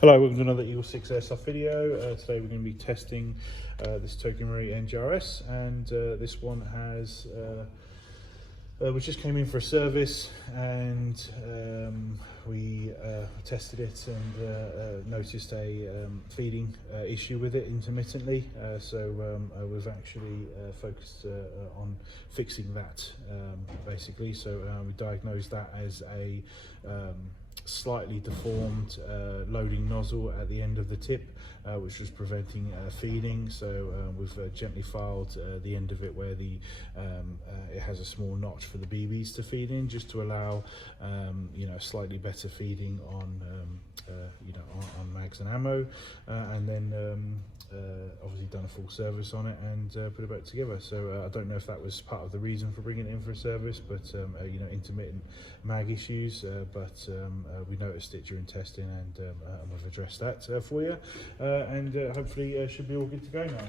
Hello, welcome to another Eagle 6 Airsoft video. Today we're going to be testing this TM M4 NGRS, and this one has we just came in for a service, and we tested it and noticed a feeding issue with it intermittently. So we've actually focused on fixing that basically. So we diagnosed that as a slightly deformed loading nozzle at the end of the tip, which was preventing feeding. So we've gently filed the end of it where the it has a small notch for the BBs to feed in, just to allow slightly better feeding on on mags and ammo, and then obviously done a full service on it and put it back together. So I don't know if that was part of the reason for bringing it in for a service, but intermittent mag issues, but we noticed it during testing, and we've addressed that for you, and hopefully should be all good to go now.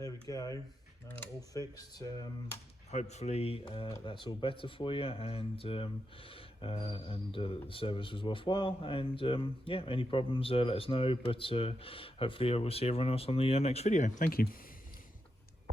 There we go, all fixed. Hopefully that's all better for you, and the service was worthwhile. And yeah, any problems, let us know. But hopefully we'll see everyone else on the next video. Thank you.